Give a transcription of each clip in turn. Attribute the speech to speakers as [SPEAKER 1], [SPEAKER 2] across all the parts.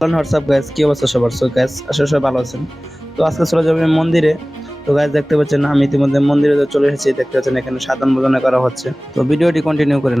[SPEAKER 1] WhatsApp gas কি অবস্থা সবার? সো গ্যাস আসলে সবাই ভালো আছেন। তো আজকে চলে যাবে মন্দিরে। তো গাছ দেখতে পাচ্ছেন, আমি ইতিমধ্যে মন্দিরে চলে এসেছি। দেখতে পাচ্ছেন, এখানে সাধারণ বোঝনা করা হচ্ছে। তো, ভিডিওটি কন্টিনিউ করেন।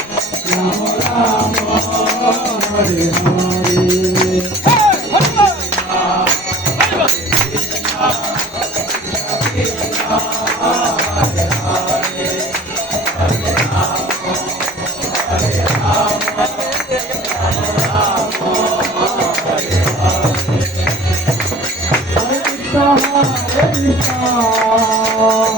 [SPEAKER 1] Oh,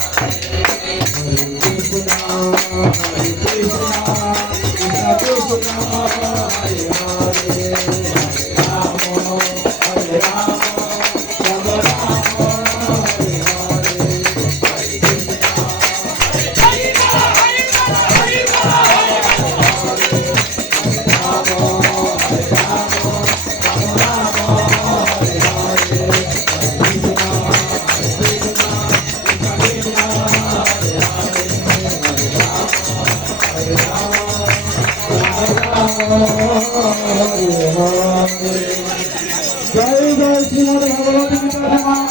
[SPEAKER 1] जय जय श्रीमद भगवती गीता